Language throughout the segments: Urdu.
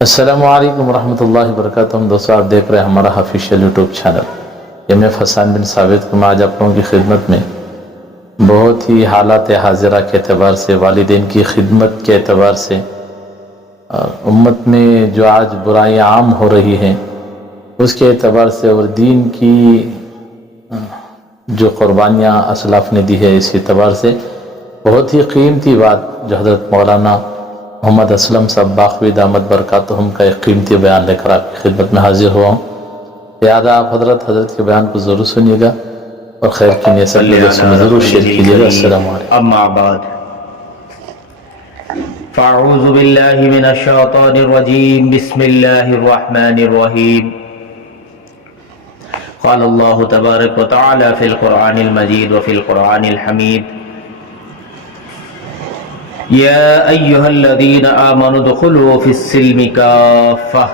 السلام علیکم ورحمۃ اللہ وبرکاتہ. دوستوں، آپ دیکھ رہے ہیں ہمارا آفیشیل یوٹیوب چینل. یہ میں حسین بن ثابت کو آج آپ لوگوں کی خدمت میں بہت ہی حالات حاضرہ کے اعتبار سے، والدین کی خدمت کے اعتبار سے، امت میں جو آج برائیاں عام ہو رہی ہیں اس کے اعتبار سے، اور دین کی جو قربانیاں اسلاف نے دی ہے اس اعتبار سے بہت ہی قیمتی بات جو حضرت مولانا محمد اسلم صاحب باقوی دامت برکاتہم کا ایک قیمتی بیان لے کر آپ کی خدمت میں حاضر ہوا ہوں. لہٰذا آپ حضرت کے بیان کو ضرور سنیے گا اور خیر کی نیت سے ضرور شیئر کیجیے گا. السلام علیکم. اما بعد فاعوذ باللہ من الشیطان الرجیم بسم اللہ الرحمن الرحیم. قال اللہ تبارک وتعالی فی القرآن المجید وفی القرآن الحمید یا ایہا الذین آمنوا ادخلوا فی السلم کافہ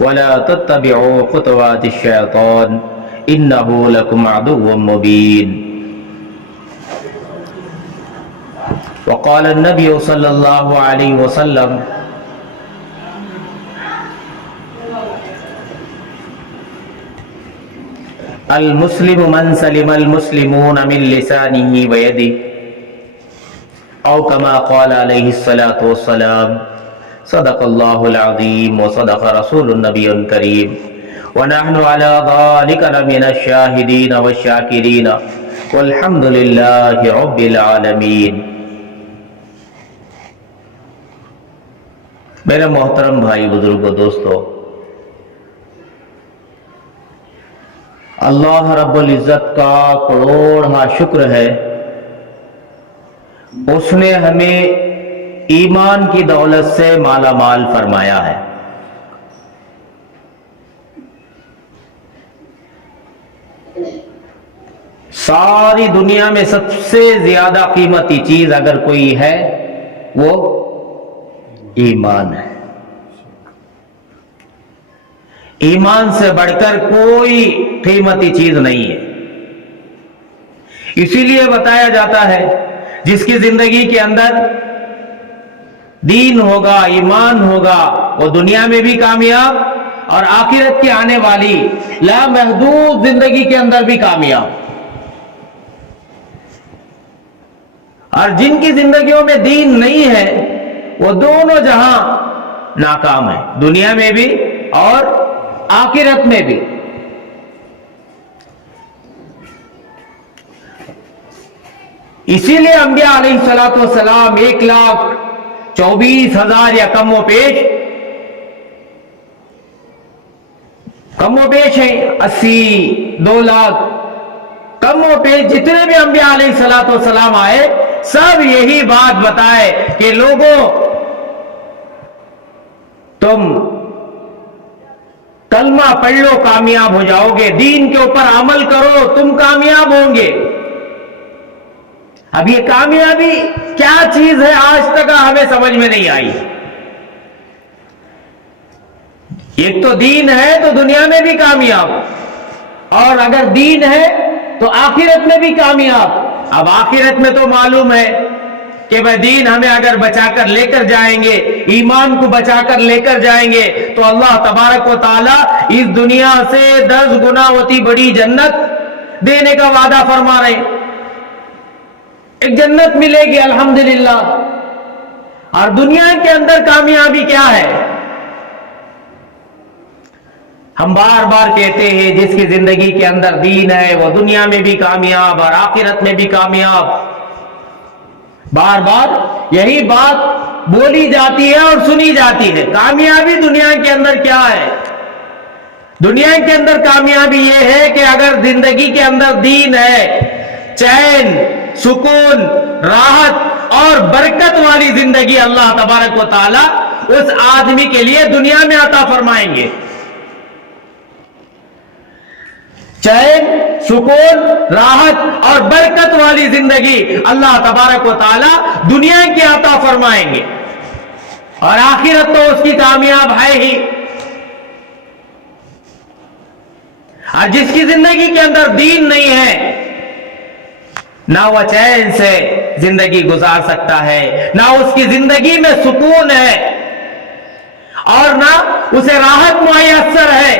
ولا تتبعوا خطوات الشیطان انہ لکم عدو مبین. وقال النبی صلی اللہ علیہ وسلم المسلم من سلم المسلمون من لسانه ويده او كما قال عليه الصلاة والسلام. صدق الله العظيم وصدق رسول النبي الكريم ونحن على ذلك لمن الشاهدين والشاكرين والحمد لله رب العالمين. میرے محترم بھائی بزرگوں دوستو، اللہ رب العزت کا کروڑواں شکر ہے، اس نے ہمیں ایمان کی دولت سے مالا مال فرمایا ہے. ساری دنیا میں سب سے زیادہ قیمتی چیز اگر کوئی ہے وہ ایمان ہے. ایمان سے بڑھ کر کوئی قیمتی چیز نہیں ہے. اسی لیے بتایا جاتا ہے جس کی زندگی کے اندر دین ہوگا، ایمان ہوگا، وہ دنیا میں بھی کامیاب اور آخرت کی آنے والی لامحدود زندگی کے اندر بھی کامیاب. اور جن کی زندگیوں میں دین نہیں ہے وہ دونوں جہاں ناکام ہیں، دنیا میں بھی اور آخرت میں بھی. اسی لیے انبیاء علیہ الصلوۃ والسلام 1,24,000 یا کم و بیش ہیں، 80 2 لاکھ کم و بیش جتنے بھی انبیاء علیہ الصلوۃ والسلام آئے سب یہی بات بتائے کہ لوگوں تم کلمہ پڑھ لو کامیاب ہو جاؤ گے، دین کے اوپر عمل کرو تم کامیاب ہوں گے. اب یہ کامیابی کیا چیز ہے آج تک ہمیں سمجھ میں نہیں آئی. ایک تو دین ہے تو دنیا میں بھی کامیاب، اور اگر دین ہے تو آخرت میں بھی کامیاب. اب آخرت میں تو معلوم ہے کہ وہ دین ہمیں اگر بچا کر لے کر جائیں گے، ایمان کو بچا کر لے کر جائیں گے تو اللہ تبارک و تعالی اس دنیا سے 10 گنا ہوتی بڑی جنت دینے کا وعدہ فرما رہے ہیں. ایک جنت ملے گی الحمدللہ. اور دنیا کے اندر کامیابی کیا ہے؟ ہم بار بار کہتے ہیں جس کی زندگی کے اندر دین ہے وہ دنیا میں بھی کامیاب اور آخرت میں بھی کامیاب. بار بار یہی بات بولی جاتی ہے اور سنی جاتی ہے. کامیابی دنیا کے اندر کیا ہے؟ دنیا کے اندر کامیابی یہ ہے کہ اگر زندگی کے اندر دین ہے، چین، سکون، راحت اور برکت والی زندگی اللہ تبارک و تعالی اس آدمی کے لیے دنیا میں عطا فرمائیں گے. چین، سکون، راحت اور برکت والی زندگی اللہ تبارک و تعالی دنیا کی عطا فرمائیں گے، اور آخرت تو اس کی کامیاب ہے ہی. اور جس کی زندگی کے اندر دین نہیں ہے نہ وہ چین سے زندگی گزار سکتا ہے، نہ اس کی زندگی میں سکون ہے. اور نہ اسے راحت میسر ہے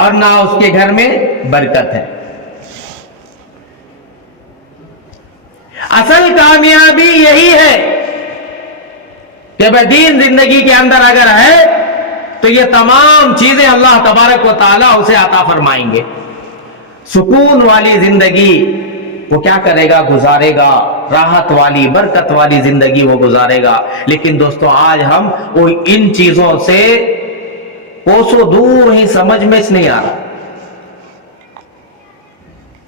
اور نہ اس کے گھر میں برکت ہے۔ اصل کامیابی یہی ہے کہ بدین زندگی کے اندر اگر ہے تو یہ تمام چیزیں اللہ تبارک و تعالیٰ اسے عطا فرمائیں گے۔ سکون والی زندگی وہ کیا کرے گا؟ گزارے گا، راحت والی برکت والی زندگی وہ گزارے گا۔ لیکن دوستو آج ہم وہ ان چیزوں سے کوسوں دور ہی سمجھ میں نہیں آ رہا۔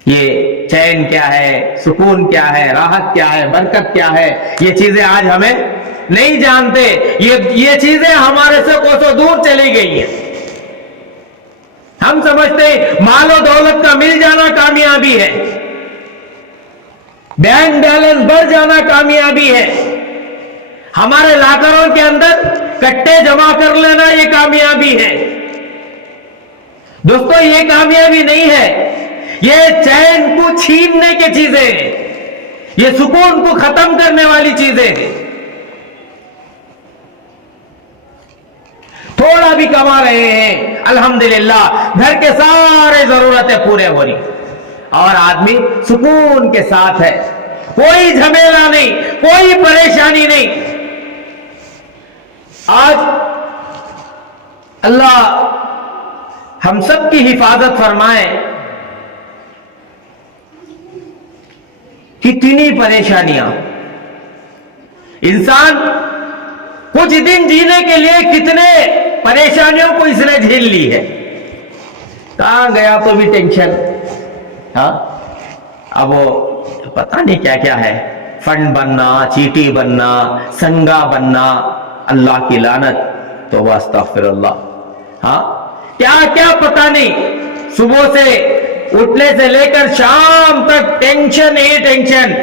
یہ چین کیا ہے، سکون کیا ہے، راحت کیا ہے، برکت کیا ہے، یہ چیزیں آج ہمیں نہیں جانتے۔ یہ چیزیں ہمارے سے کوسوں دور چلی گئی ہیں۔ ہم سمجھتے ہیں مال و دولت کا مل جانا کامیابی ہے، بینک بیلنس بڑھ جانا کامیابی ہے، ہمارے لاکروں کے اندر کٹے جمع کر لینا یہ کامیابی ہے۔ دوستو یہ کامیابی نہیں ہے، یہ چین کو چھیننے کی چیزیں ہیں، یہ سکون کو ختم کرنے والی چیزیں ہیں۔ تھوڑا بھی کما رہے ہیں الحمدللہ، گھر کے سارے ضرورتیں پورے ہو رہی اور آدمی سکون کے ساتھ ہے، کوئی جھمیلا نہیں، کوئی پریشانی نہیں۔ آج اللہ ہم سب کی حفاظت فرمائے۔ کتنی پریشانیاں، انسان کچھ دن جینے کے لیے کتنے پریشانیوں کو اس نے جھیل لی ہے۔ کہاں گیا تو بھی ٹینشن، ہاں اب وہ پتہ نہیں کیا کیا ہے، فنڈ بننا، چیٹی بننا، سنگا بننا، اللہ کی لعنت، توبہ استغفر اللہ، ہاں کیا کیا پتہ نہیں۔ صبح سے اٹھنے سے لے کر شام تک ٹینشن ہی ٹینشن،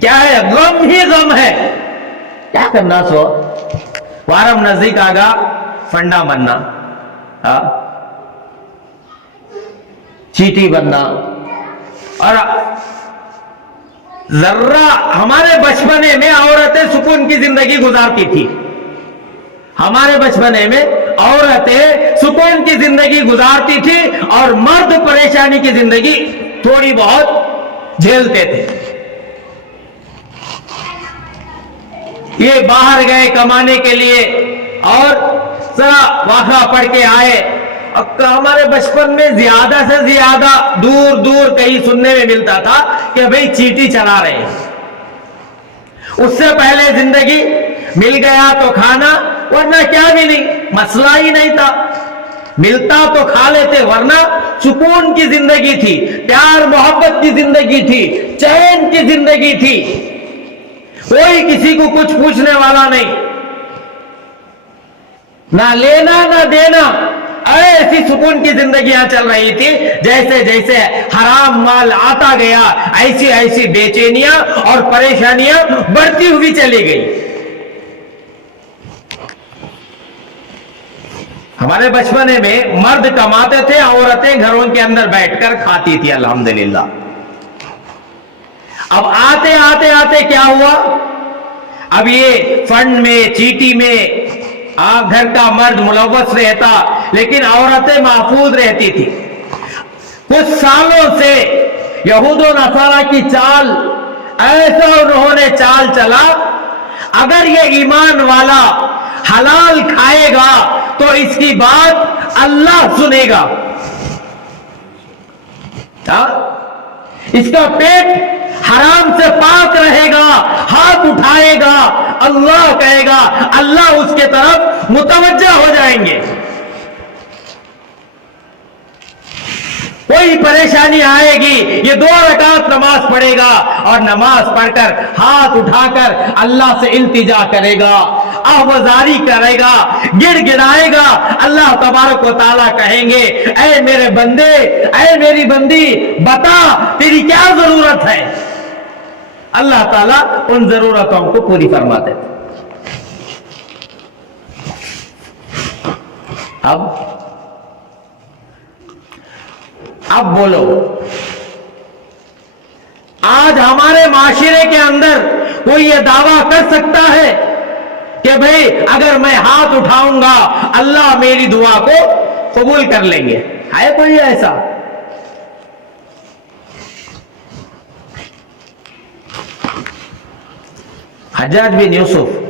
کیا ہے؟ غم ہی غم ہے۔ کیا کرنا سو وارم نزدیک آگا فنڈا بننا، چیٹی بننا، اور ذرہ ہمارے بچپنے میں عورتیں سکون کی زندگی گزارتی تھی، ہمارے بچپنے میں عورتیں سکون کی زندگی گزارتی تھی اور مرد پریشانی کی زندگی تھوڑی بہت جھیلتے تھے۔ یہ باہر گئے کمانے کے لیے اور ذرا واقعہ پڑھ کے آئے، ہمارے بچپن میں زیادہ سے زیادہ دور دور کہیں سننے میں ملتا تھا کہ بھئی چیٹی چلا رہے ہیں۔ اس سے پہلے زندگی مل گیا تو کھانا، ورنہ کیا بھی نہیں، مسئلہ ہی نہیں تھا، ملتا تو کھا لیتے، ورنہ سکون کی زندگی تھی، پیار محبت کی زندگی تھی، چین کی زندگی تھی، کوئی کسی کو کچھ پوچھنے والا نہیں، نہ لینا نہ دینا، ایسی سکون کی زندگیاں چل رہی تھی۔ جیسے جیسے حرام مال آتا گیا ایسی ایسی بے چینیاں اور پریشانیاں بڑھتی ہوئی چلی گئی۔ ہمارے بچپنے میں مرد کماتے تھے، عورتیں گھروں کے اندر بیٹھ کر کھاتی تھی الحمدللہ۔ اب آتے آتے آتے کیا ہوا؟ اب یہ فنڈ میں، چیٹی میں گھر کا مرد ملوث رہتا لیکن عورتیں محفوظ رہتی تھی۔ کچھ سالوں سے یہود و نصارہ کی چال، ایسا انہوں نے چال چلا، اگر یہ ایمان والا حلال کھائے گا تو اس کی بات اللہ سنے گا، اس کا پیٹ حرام سے پاک رہے گا، ہاتھ اٹھائے گا اللہ کہے گا، اللہ اس کے طرف متوجہ ہو جائیں گے۔ کوئی پریشانی آئے گی، یہ 2 رکعت نماز پڑھے گا اور نماز پڑھ کر ہاتھ اٹھا کر اللہ سے التجا کرے گا، آہوازاری کرے گا، گڑ گڑائے گا۔ اللہ تبارک و تعالیٰ کہیں گے اے میرے بندے، اے میری بندی، بتا تیری کیا ضرورت ہے؟ اللہ تعالیٰ ان ضرورتوں کو پوری فرما دیتے۔ اب بولو، آج ہمارے معاشرے کے اندر کوئی یہ دعویٰ کر سکتا ہے کہ بھئی اگر میں ہاتھ اٹھاؤں گا اللہ میری دعا کو قبول کر لیں گے. ہے کوئی ایسا؟ حجاج بن یوسف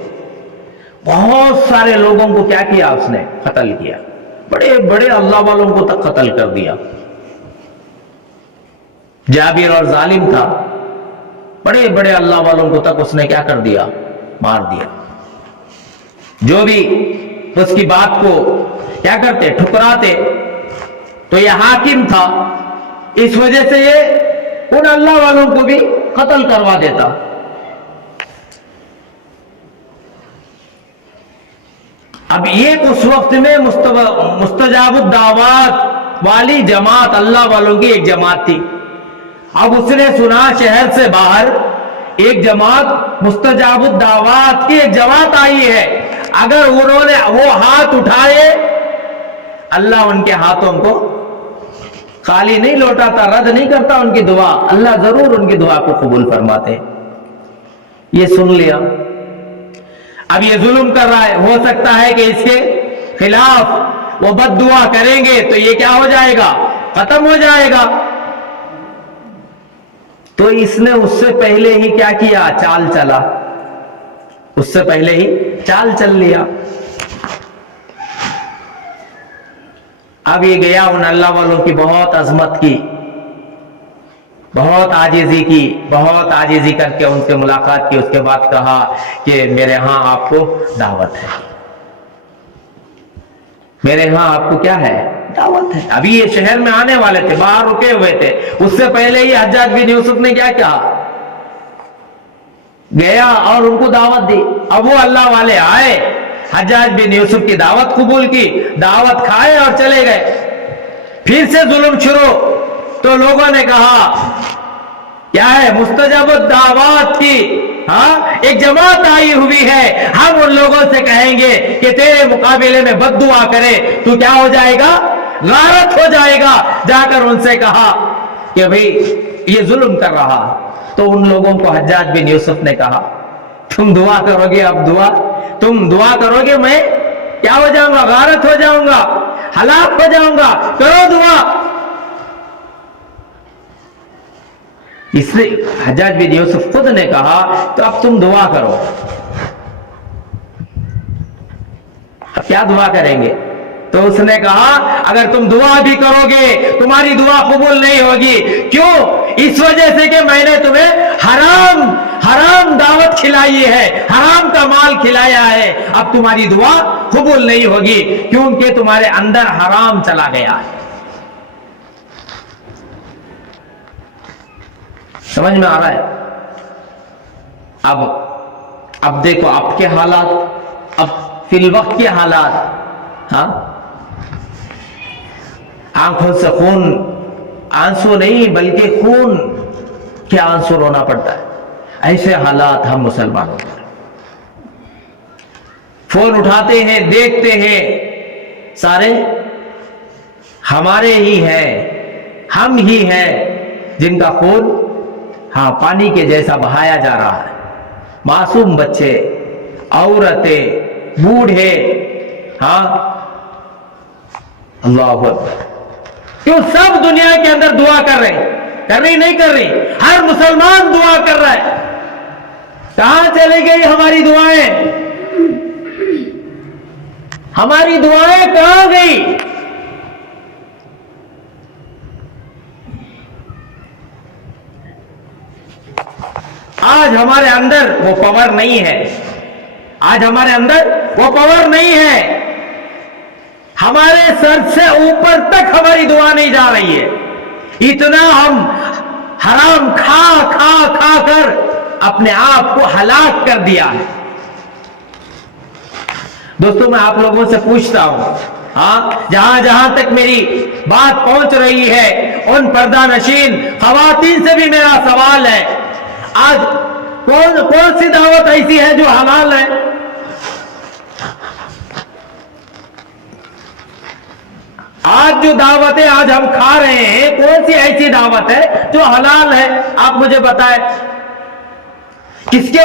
بہت سارے لوگوں کو کیا کیا؟ اس نے قتل کیا. بڑے بڑے اللہ والوں کو تک قتل کر دیا. جابر اور ظالم تھا، بڑے بڑے اللہ والوں کو تک اس نے کیا کر دیا؟ مار دیا. جو بھی اس کی بات کو کیا کرتے؟ ٹھکراتے. تو یہ حاکم تھا، اس وجہ سے یہ ان اللہ والوں کو بھی قتل کروا دیتا. اب یہ اس وقت میں مستجاب الدعوات والی جماعت، اللہ والوں کی ایک جماعت تھی. اب اس نے سنا شہر سے باہر ایک جماعت مستجاب الدعوات کی ایک جماعت آئی ہے، اگر انہوں نے وہ ہاتھ اٹھائے اللہ ان کے ہاتھوں کو خالی نہیں لوٹاتا، رد نہیں کرتا ان کی دعا، اللہ ضرور ان کی دعا کو قبول فرماتے. یہ سن لیا. اب یہ ظلم کر رہا ہے، ہو سکتا ہے کہ اس کے خلاف وہ بد دعا کریں گے تو یہ کیا ہو جائے گا؟ ختم ہو جائے گا. تو اس نے اس سے پہلے ہی کیا کیا؟ چال چلا. اس سے پہلے ہی چال چل لیا. اب یہ گیا ان اللہ والوں کی بہت عظمت کی، بہت عاجزی کی، بہت عاجزی کر کے ان سے ملاقات کی. اس کے بعد کہا کہ میرے ہاں آپ کو دعوت ہے، میرے ہاں آپ کو کیا ہے؟ دعوت ہے. ابھی یہ شہر میں آنے والے تھے، باہر رکے ہوئے تھے. اس سے پہلے ہی حجاج بن یوسف نے کیا کہا؟ گیا اور ان کو دعوت دی. اب وہ اللہ والے آئے، حجاج بن یوسف کی دعوت قبول کی، دعوت کھائے اور چلے گئے. پھر سے ظلم شروع. تو لوگوں نے کہا کیا ہے؟ مستجاب الدعوات کی ایک جماعت آئی ہوئی ہے، ہم ان لوگوں سے کہیں گے کہ تیرے مقابلے میں بد دعا کرے تو کیا ہو جائے گا؟ غارت ہو جائے گا. جا کر ان سے کہا کہ بھئی یہ ظلم کر رہا. تو ان لوگوں کو حجاج بن یوسف نے کہا تم دعا کرو گے، اب تم دعا کرو گے میں کیا ہو جاؤں گا؟ غارت ہو جاؤں گا، ہلاک ہو جاؤں گا. کرو دعا. اس لیے حجاج بن یوسف خود نے کہا تو اب تم دعا کرو. اب کیا دعا کریں گے؟ تو اس نے کہا اگر تم دعا بھی کرو گے تمہاری دعا قبول نہیں ہوگی. کیوں؟ اس وجہ سے کہ میں نے تمہیں حرام دعوت کھلائی ہے، حرام کا مال کھلایا ہے. اب تمہاری دعا قبول نہیں ہوگی کیونکہ تمہارے اندر حرام چلا گیا ہے. سمجھ میں آ رہا ہے؟ اب دیکھو آپ کے حالات، اب فی الوقت کے حالات. آنکھوں سے خون، آنسو نہیں بلکہ خون کے آنسو رونا پڑتا ہے. ایسے حالات ہم مسلمانوں کے. فون اٹھاتے ہیں، دیکھتے ہیں سارے ہمارے ہی ہیں، ہم ہی ہیں جن کا خون پانی کے جیسا بہایا جا رہا ہے. معصوم بچے، عورتیں، بوڑھے. اللہ اکبر. کیوں؟ سب دنیا کے اندر دعا کر رہے نہیں کر رہی؟ ہر مسلمان دعا کر رہا ہے. کہاں چلی گئی ہماری دعائیں؟ ہماری دعائیں کہاں گئی؟ آج ہمارے اندر وہ پاور نہیں ہے. آج ہمارے اندر وہ پاور نہیں ہے. ہمارے سر سے اوپر تک ہماری دعا نہیں جا رہی ہے. اتنا ہم حرام کھا کر اپنے آپ کو ہلاک کر دیا ہے. دوستوں میں آپ لوگوں سے پوچھتا ہوں، جہاں تک میری بات پہنچ رہی ہے ان پردہ نشین خواتین سے بھی میرا سوال ہے، آج کون سی دعوت ایسی ہے جو حلال ہے؟ آج جو دعوتیں آج ہم کھا رہے ہیں کون سی ایسی دعوت ہے جو حلال ہے؟ آپ مجھے بتائیں. کس کے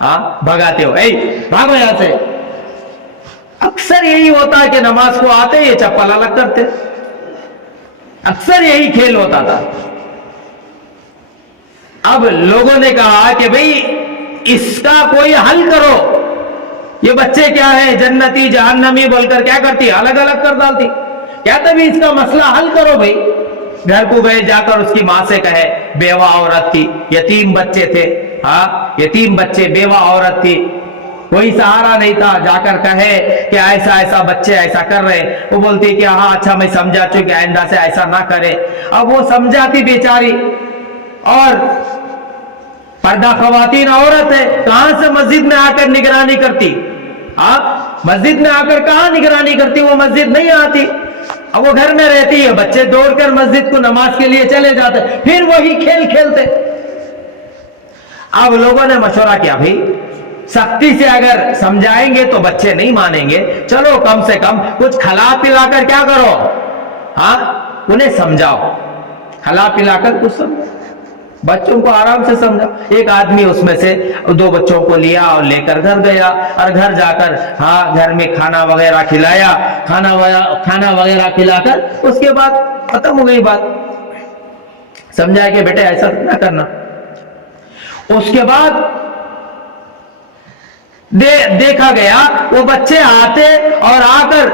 ہاں بھگاتے ہو، اے بھاگو یہاں سے۔ اکثر یہی ہوتا ہے کہ نماز کو آتے یہ چپل الگ کرتے، اکثر یہی کھیل ہوتا تھا۔ اب لوگوں نے کہا کہ بھئی اس کا کوئی حل کرو، یہ بچے کیا ہے جنتی جہنمی بول کر کیا کرتی، الگ الگ کر ڈالتی، کیا تبھی اس کا مسئلہ حل کرو بھئی۔ گھر کو گئے، جا کر اس کی ماں سے کہے، بیوہ عورت تھی، یتیم بچے تھے، ہاں یتیم بچے، بیوہ عورت تھی، کوئی سہارا نہیں تھا، جا کر کہے کہ ایسا ایسا بچے ایسا کر رہے، وہ بولتی کہ ہاں اچھا میں سمجھا چکی، آئندہ سے ایسا نہ کرے۔ اب وہ سمجھاتی بیچاری، اور پردہ خواتین عورت ہے، کہاں سے مسجد میں آ کر نگرانی کرتی؟ ہاں مسجد میں آ کر کہاں نگرانی کرتی؟ وہ مسجد نہیں آتی، اب وہ گھر میں رہتی ہے، بچے دوڑ کر مسجد کو نماز کے لیے چلے جاتے، پھر وہی کھیل کھیلتے۔ اب لوگوں نے مشورہ کیا، بھائی سختی سے اگر سمجھائیں گے تو بچے نہیں مانیں گے، چلو کم سے کم کچھ کھلا پلا کر کیا کرو، ہاں انہیں سمجھاؤ، کھلا پلا کر کچھ سمجھاؤ، بچوں کو آرام سے سمجھا۔ ایک آدمی اس میں سے 2 بچوں کو لیا اور لے کر گھر گیا، اور گھر جا کر ہاں گھر میں کھانا وغیرہ کھلایا، کھانا وغیرہ کھلا کر اس کے بعد ختم ہو گئی بات، سمجھا کہ بیٹے ایسا نہ کرنا۔ اس کے بعد دیکھا گیا وہ بچے آتے اور آ کر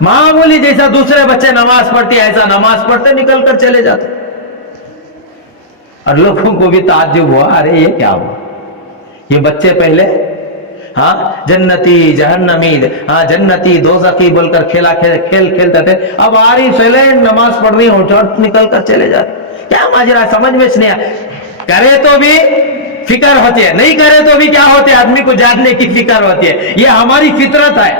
معمولی جیسا دوسرے بچے نماز پڑھتے ایسا نماز پڑھتے نکل کر چلے جاتے، اور لوگوں کو بھی تعجب ہوا، ارے یہ کیا ہوا، یہ بچے پہلے ہاں جنتی جہنمی، ہاں جنتی دوزخی بول کر کھیل کھیلتے تھے، اب آ رہی سیلنٹ نماز پڑھنی ہو نکل کر چلے جاتے، کیا ماجرا سمجھ میں نہیں آیا۔ کرے تو بھی فکر ہوتی ہے، نہیں کرے تو بھی کیا ہوتے ہے، آدمی کو جاننے کی فکر ہوتی ہے، یہ ہماری فطرت ہے،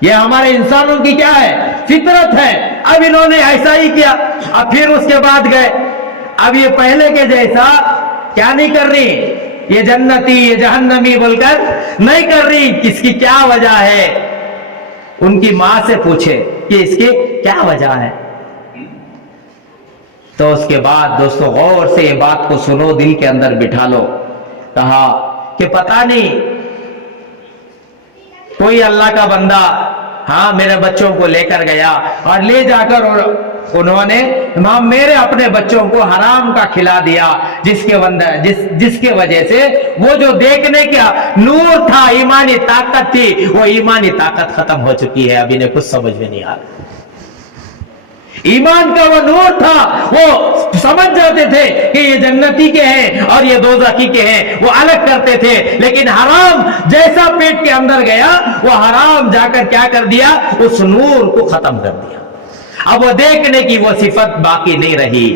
یہ ہمارے انسانوں کی کیا ہے، فطرت ہے۔ اب انہوں نے ایسا ہی کیا، اب پھر اس کے بعد گئے، اب یہ پہلے کے جیسا کیا نہیں کر رہی، یہ جنتی یہ جہنمی بول کر نہیں کر رہی، کس کی کیا وجہ ہے، ان کی ماں سے پوچھے کہ اس کی کیا وجہ ہے۔ تو اس کے بعد دوستو غور سے یہ بات کو سنو، دل کے اندر بٹھا لو۔ کہا کہ پتہ نہیں کوئی اللہ کا بندہ ہاں میرے بچوں کو لے کر گیا، اور لے جا کر انہوں نے میرے اپنے بچوں کو حرام کا کھلا دیا، جس کے وجہ سے وہ جو دیکھنے کا نور تھا، ایمانی طاقت تھی، وہ ایمانی طاقت ختم ہو چکی ہے، اب انہیں کچھ سمجھ میں نہیں آ رہا۔ ایمان کا وہ نور تھا، وہ سمجھ جاتے تھے کہ یہ جنتی کے ہیں اور یہ دوزخی کے ہیں، وہ الگ کرتے تھے، لیکن حرام جیسا پیٹ کے اندر گیا، وہ حرام جا کر کیا کر دیا، اس نور کو ختم کر دیا۔ اب وہ دیکھنے کی وہ صفت باقی نہیں رہی،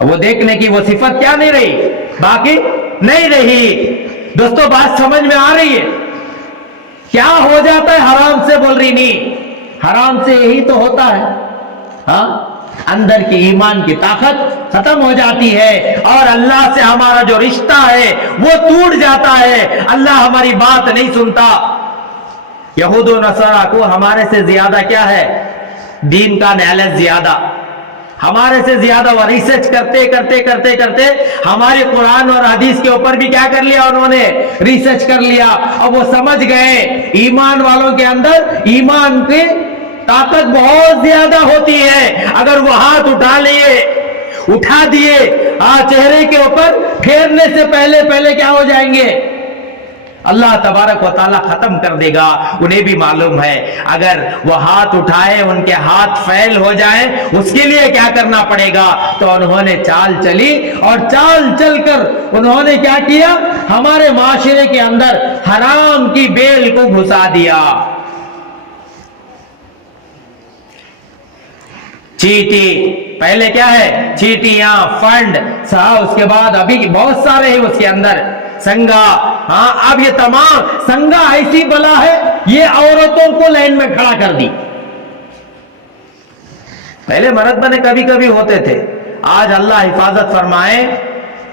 وہ دیکھنے کی وہ صفت کیا نہیں رہی، باقی نہیں رہی۔ دوستو بات سمجھ میں آ رہی ہے؟ کیا ہو جاتا ہے حرام سے، بول رہی نہیں، حرام سے یہی تو ہوتا ہے، ہاں اندر کی ایمان کی طاقت ختم ہو جاتی ہے، اور اللہ سے ہمارا جو رشتہ ہے وہ ٹوٹ جاتا ہے، اللہ ہماری بات نہیں سنتا۔ یہود و نصارہ کو ہمارے سے زیادہ کیا ہے، دین کا نالج زیادہ، ہمارے سے زیادہ وہ ریسرچ کرتے ہمارے قرآن اور حدیث کے اوپر بھی کیا کر لیا، انہوں نے ریسرچ کر لیا، اور وہ سمجھ گئے ایمان والوں کے اندر ایمان کی طاقت بہت زیادہ ہوتی ہے، اگر وہ ہاتھ اٹھا دیے چہرے کے اوپر پھیرنے سے پہلے کیا ہو جائیں گے، اللہ تبارک و تعالیٰ ختم کر دے گا۔ انہیں بھی معلوم ہے اگر وہ ہاتھ اٹھائے ان کے ہاتھ فیل ہو جائیں، اس کے لیے کیا کرنا پڑے گا، تو انہوں نے چال چلی، اور چال چل کر انہوں نے کیا کیا، ہمارے معاشرے کے اندر حرام کی بیل کو گھسا دیا۔ چیٹی پہلے کیا ہے، چیٹیاں، فنڈ، اس کے بعد ابھی بہت سارے ہیں اس کے اندر، سنگا، ہاں اب یہ تمام سنگا ایسی بلا ہے، یہ عورتوں کو لائن میں کھڑا کر دی۔ پہلے مرد بنے کبھی کبھی ہوتے تھے، آج اللہ حفاظت فرمائے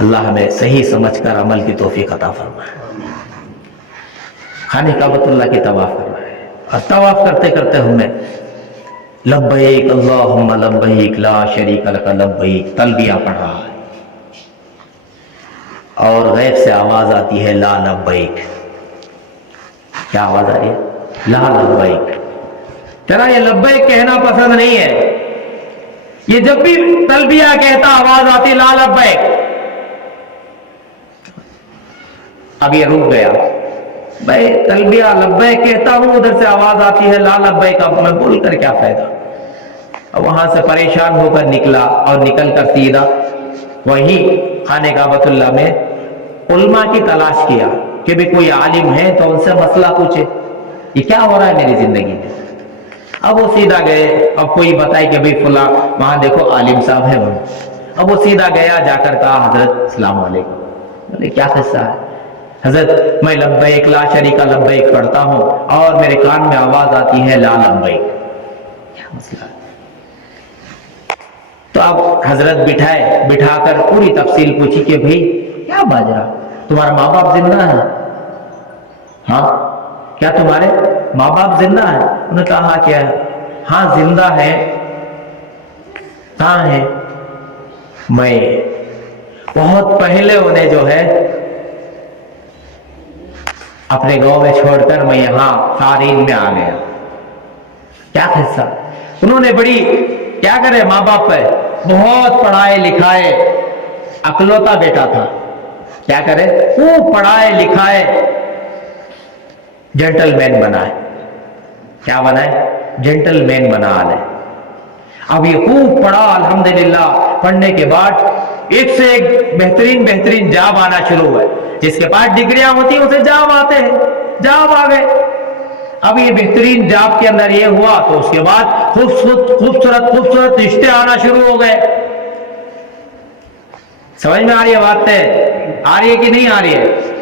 اللہ ہمیں صحیح سمجھ کر عمل کی توفیق عطا فرمائے. خانہ کعبۃ اللہ کی طواف کرنا ہے اور طواف کرتے کرتے ہمیں لبیک اللہم لبیک لا شریک لک لبیک تلبیہ پڑھا ہے اور غیب سے آواز آتی ہے لا لبیک. کیا آواز آ رہی ہے؟ لا لبیک. تیرا یہ لبیک کہنا پسند نہیں ہے. یہ جب بھی تلبیہ کہتا آواز آتی لا لبیک. اب یہ رک گیا. بھائی تلبیہ لبیک کہتا ہوں ادھر سے آواز آتی ہے لا لبیک. اب میں بول کر کیا فائدہ؟ وہاں سے پریشان ہو کر نکلا اور نکل کر سیدھا وہی خانہ کعبۃ اللہ میں علماء کی تلاش کیا کہ بھی کوئی عالم ہے تو ان سے مسئلہ پوچھے یہ کیا ہو رہا ہے میری زندگی میں. اب وہ سیدھا گئے. اب کوئی بتائے کہ بھائی فلاں وہاں دیکھو عالم صاحب ہے. اب وہ سیدھا گیا جا کر کہا حضرت السلام علیکم. بولے کیا قصہ ہے؟ حضرت میں لبیک لا شریک لبیک پڑھتا ہوں اور میرے کان میں آواز آتی ہے لا لبیک. کیا مسئلہ ہے؟ تو اب حضرت بٹھا کر پوری تفصیل پوچھی کہ بھائی کیا باز رہا تمہارا ماں باپ زندہ ہے؟ ہاں. کیا تمہارے ماں باپ زندہ ہے؟ انہوں نے کہا ہاں. کیا ہے؟ ہاں زندہ ہے. کہاں ہے؟ میں بہت پہلے انہیں جو ہے اپنے گاؤں میں چھوڑ کر میں یہاں فارین میں آ گیا. کیا قصہ؟ انہوں نے بڑی کیا کرے ماں باپ پہ بہت پڑھائے لکھائے اکلوتا بیٹا تھا. کیا کرے؟ خوب پڑھائے لکھائے جینٹل مین بنائے. کیا بنائے؟ جینٹل مین بنا لے. اب یہ خوب پڑھا الحمدللہ. پڑھنے کے بعد ایک سے ایک بہترین جاب آنا شروع ہوئے. جس کے پاس ڈگریاں ہوتی ہیں اسے جاب آتے ہیں. جاب آ گئے. اب یہ بہترین جاب کے اندر یہ ہوا تو اس کے بعد خوبصورت رشتے آنا شروع ہو گئے. سمجھ میں آ رہی ہے بات؟ آ رہی ہے کہ نہیں آ رہی ہے؟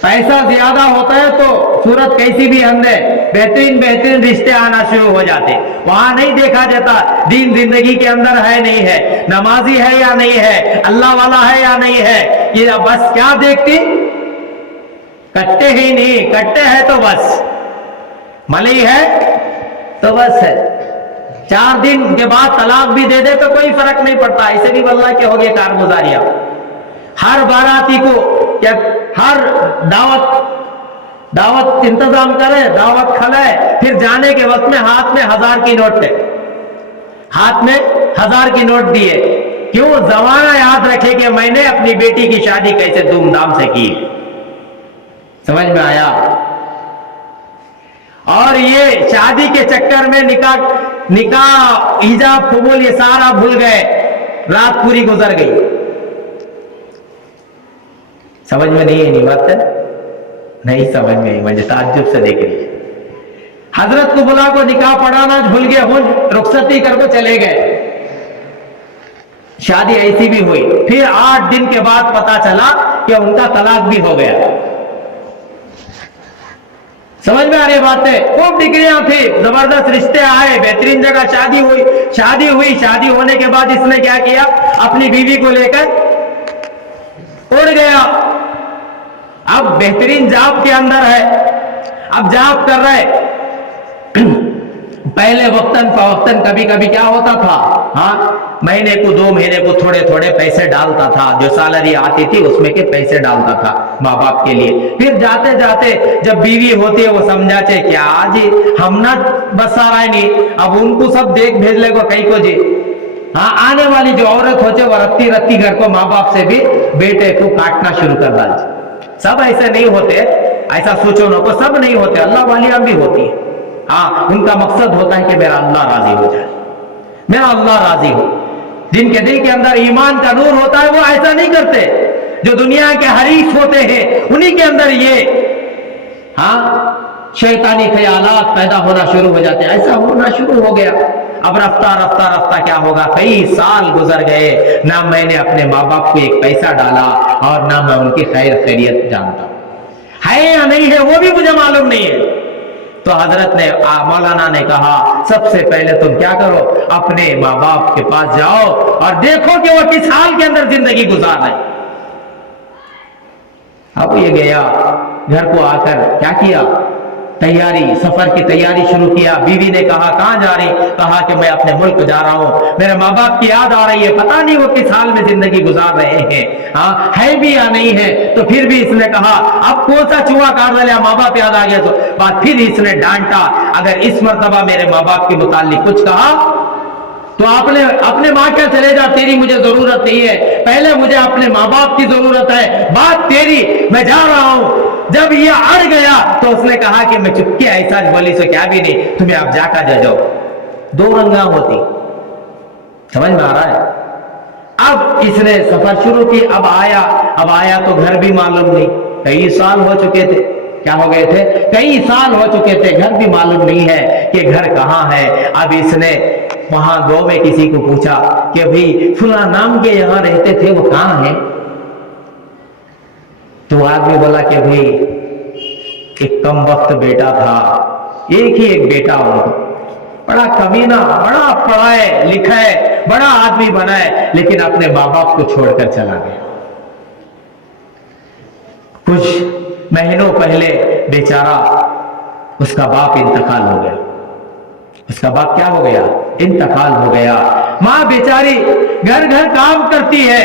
پیسہ زیادہ ہوتا ہے تو صورت کیسی بھی اندے بہترین رشتے آنا شروع ہو جاتے. وہاں نہیں دیکھا جاتا دین زندگی کے اندر ہے نہیں ہے, نمازی ہے یا نہیں ہے, اللہ والا ہے یا نہیں ہے. یہ بس کیا دیکھتی؟ کٹے ہی نہیں. کٹے ہیں تو بس, ملئی ہے تو بس ہے. 4 دن کے بعد طلاق بھی دے دے تو کوئی فرق نہیں پڑتا. ایسے بھی واللہ کے ہو گئے کارگزاریاں. ہر باراتی کو یا ہر دعوت انتظام کرے, دعوت کھلائے, پھر جانے کے وقت میں ہاتھ میں 1000 کی نوٹ ہے, ہاتھ میں 1000 کی نوٹ دیے. کیوں؟ زمانہ یاد رکھے کہ میں نے اپنی بیٹی کی شادی کیسے دھوم دھام سے کی. سمجھ میں آیا؟ اور یہ شادی کے چکر میں نکاح حجاب قبول یہ سارا بھول گئے. رات پوری گزر گئی. سمجھ میں نہیں ہے نہیں بات ہے؟ نہیں سمجھ میں آئی. مجھے تعجب سے دیکھ رہی ہے. حضرت کو بلا کو نکاح پڑھانا بھول گئے. رخصتی کر کو چلے گئے. شادی ایسی بھی ہوئی. پھر 8 دن کے بعد پتا چلا کہ ان کا طلاق بھی ہو گیا. سمجھ میں آ رہی باتیں؟ خوب ڈگریاں تھی, زبردست رشتے آئے, بہترین جگہ شادی ہوئی. شادی ہونے کے بعد اس نے کیا کیا؟ اپنی بیوی کو لے کر اڑ گیا. اب بہترین جاب کے اندر ہے. اب جاب کر رہے. پہلے وقتاً فوقتاً کبھی کیا ہوتا تھا, ہاں مہینے کو 2 مہینے کو تھوڑے پیسے ڈالتا تھا. جو سیلری آتی تھی اس میں کے پیسے ڈالتا تھا ماں باپ کے لیے. پھر جاتے جب بیوی ہوتی ہے وہ سمجھا چاہے کیا جی ہم نہ بس آ رہا ہے نہیں, اب ان کو سب دیکھ بھیج لے گا کہیں کو جی. ہاں آنے والی جو عورت ہوتے وہ رتی گھر کو ماں باپ سے بھی بیٹے کو کاٹنا شروع کر ڈال. سب ایسے نہیں ہوتے, ایسا سوچو نہ کو, سب نہیں ہوتے. اللہ والیاں بھی ہوتی ہیں. ہاں ان کا مقصد ہوتا ہے کہ میرا اللہ راضی ہو جائے, میرا اللہ راضی ہو. جن کے دل کے اندر ایمان کا نور ہوتا ہے وہ ایسا نہیں کرتے. جو دنیا کے حریص ہوتے ہیں انہی کے اندر یہ شیطانی خیالات پیدا ہونا شروع ہو جاتے ہیں. ایسا ہونا شروع ہو گیا. اب رفتہ کیا ہوگا, کئی سال گزر گئے, نہ میں نے اپنے ماں باپ کو ایک پیسہ ڈالا اور نہ میں ان کی خیریت جانتا ہے یا نہیں ہے وہ بھی مجھے معلوم نہیں ہے. تو حضرت نے مولانا نے کہا سب سے پہلے تم کیا کرو, اپنے ماں باپ کے پاس جاؤ اور دیکھو کہ وہ کس حال کے اندر زندگی گزار رہے. اب یہ گیا گھر کو آ کر کیا کیا، تیاری، سفر کی تیاری شروع کیا. بیوی نے کہا کہاں جا رہی؟ کہا کہ میں اپنے ملک جا رہا ہوں، میرے ماں باپ کی یاد آ رہی ہے، پتہ نہیں وہ کس حال میں زندگی گزار رہے ہیں، ہاں ہے بھی یا نہیں ہے. تو پھر بھی اس نے کہا اب کون سا چوہا کاٹ لیا، ماں باپ یاد آ گیا. تو بات پھر اس نے ڈانٹا، اگر اس مرتبہ میرے ماں باپ کے متعلق کچھ کہا تو آپ نے اپنے ماں کے چلے جا، تیری مجھے ضرورت نہیں ہے، پہلے مجھے اپنے ماں باپ کی ضرورت ہے، بات تیری، میں جا رہا ہوں. جب یہ اڑ گیا تو اس نے کہا کہ میں چپکے ایسا بولی سو کیا بھی نہیں، تمہیں آپ جا کر جا جاؤ. دو رنگاں ہوتی، سمجھ میں آ رہا ہے. اب اس نے سفر شروع کی. اب آیا تو گھر بھی معلوم نہیں، کئی سال ہو چکے تھے، کیا ہو گئے تھے، کئی سال ہو چکے تھے، گھر بھی معلوم نہیں ہے کہ گھر کہاں ہے. اب اس نے وہاں گاؤں میں کسی کو پوچھا کہ بھئی فلاں نام کے یہاں رہتے تھے، وہ کہاں ہیں؟ تو آدمی بولا کہ بھئی ایک کم وقت بیٹا تھا، ایک ہی ایک بیٹا ہو، بڑا کمینہ، بڑا پڑھائے لکھائے، بڑا آدمی بنائے، لیکن اپنے ماں باپ کو چھوڑ کر چلا گیا. کچھ مہینوں پہلے بیچارہ اس کا باپ انتقال ہو گیا. اس کا باپ کیا ہو گیا؟ انتقال ہو گیا. ماں بیچاری گھر گھر کام کرتی ہے،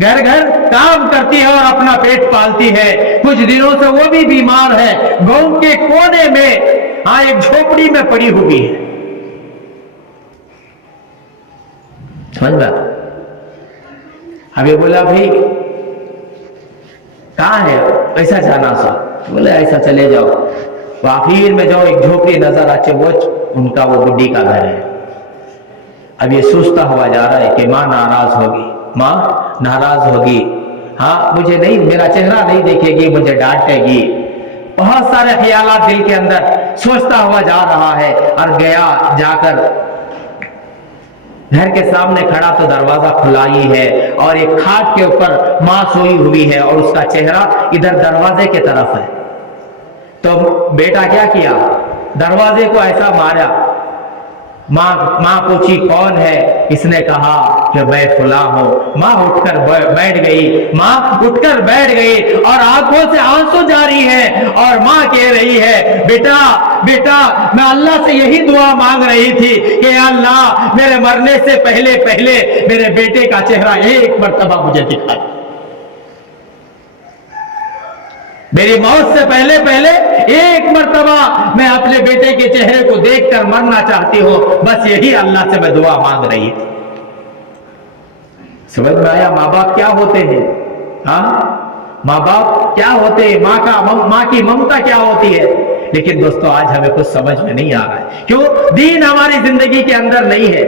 گھر گھر کام کرتی ہے اور اپنا پیٹ پالتی ہے. کچھ دنوں سے وہ بھی بیمار ہے، گاؤں کے کونے میں ایک جھوپڑی میں پڑی ہوئی ہے. سمجھ میں؟ اب یہ بولا بھائی کہاں ہے؟ ایسا جانا سا. بولے ایسا چلے جاؤ. آخر میں جو ایک جھوپڑی نظر آچے وہ ان کا وہ بڈی کا گھر ہے. اب یہ سوچتا ہوا جا رہا ہے کہ ماں ناراض ہوگی، ماں ناراض ہوگی، ہاں مجھے نہیں، میرا چہرہ نہیں دیکھے گی، مجھے ڈانٹے گی. بہت سارے خیالات دل کے اندر سوچتا ہوا جا رہا ہے. اور گیا، جا کر گھر کے سامنے کھڑا تو دروازہ کھلا ہی ہے اور ایک کھاٹ کے اوپر ماں سوئی ہوئی ہے اور اس کا چہرہ ادھر دروازے کے طرف ہے. تو بیٹا کیا کیا، دروازے کو ایسا مارا. ماں پوچھی کون ہے؟ اس نے کہا کہ میں فلاں ہوں. ماں اٹھ کر بیٹھ گئی اور آنکھوں سے آنسو جاری ہے اور ماں کہہ رہی ہے بیٹا میں اللہ سے یہی دعا مانگ رہی تھی کہ اللہ میرے مرنے سے پہلے میرے بیٹے کا چہرہ ایک مرتبہ مجھے دکھا دے. میری موت سے پہلے ایک مرتبہ میں اپنے بیٹے کے چہرے کو دیکھ کر مرنا چاہتی ہوں، بس یہی اللہ سے میں دعا مانگ رہی تھی. سمجھ میں آیا ماں باپ کیا ہوتے ہیں؟ ہاں ماں باپ کیا ہوتے ہیں، ماں کی ممتا کیا ہوتی ہے. لیکن دوستو آج ہمیں کچھ سمجھ میں نہیں آ رہا ہے. کیوں؟ دین ہماری زندگی کے اندر نہیں ہے.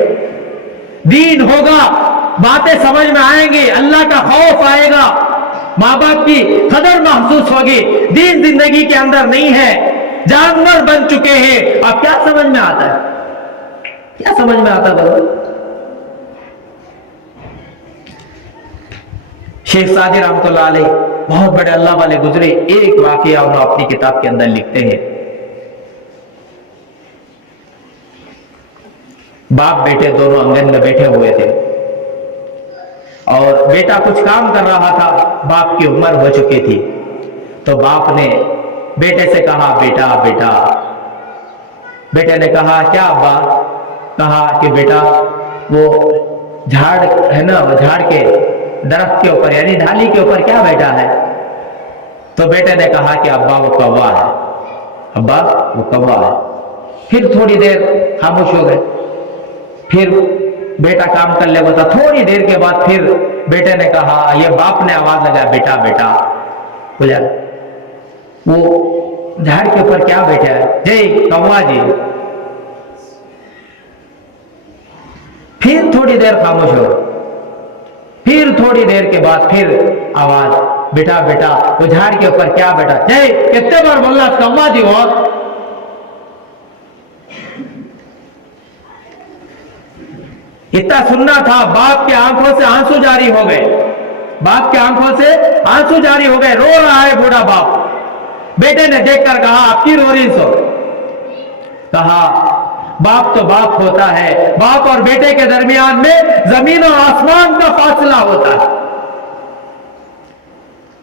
دین ہوگا، باتیں سمجھ میں آئیں گی، اللہ کا خوف آئے گا، ماں باپ کی قدر محسوس ہوگی. دین زندگی کے اندر نہیں ہے، جانور بن چکے ہیں. اب کیا سمجھ میں آتا ہے؟ کیا سمجھ میں آتا ہے؟ شیخ سعدی رحمۃ اللہ علیہ بہت بڑے اللہ والے گزرے. ایک واقعہ انہوں اپنی کتاب کے اندر لکھتے ہیں. باپ بیٹے دونوں آنگن میں بیٹھے ہوئے تھے اور بیٹا کچھ کام کر رہا تھا. باپ کی عمر ہو چکی تھی تو باپ نے بیٹے سے کہا بیٹا. بیٹے نے کہا کیا ابا؟ کہا کہ بیٹا وہ جھاڑ ہے نا، وہ جھاڑ کے درخت کے اوپر یعنی ڈھالی کے اوپر کیا بیٹا ہے؟ تو بیٹے نے کہا کہ ابا وہ کوا ہے، ابا وہ کوا ہے. پھر تھوڑی دیر خاموش ہو گئے. پھر بیٹا کام کر لے گا تھا. تھوڑی دیر کے بعد پھر بیٹے نے کہا، یہ باپ نے آواز لگایا بیٹا بولا وہ جھاڑ کے اوپر کیا بیٹھا ہے؟ جی کوا جی. پھر تھوڑی دیر خاموش ہو. پھر تھوڑی دیر کے بعد پھر آواز بیٹا وہ جھاڑ کے اوپر کیا بیٹا؟ جی کتنے بار بولنا کوا جی ہو. اتنا سننا تھا، باپ کے آنکھوں سے آنسو جاری ہو گئے. رو رہا ہے بوڑھا باپ. بیٹے نے دیکھ کر کہا آپ کی رو رہی سو؟ کہا باپ تو باپ ہوتا ہے، باپ اور بیٹے کے درمیان میں زمین اور آسمان کا فاصلہ ہوتا ہے.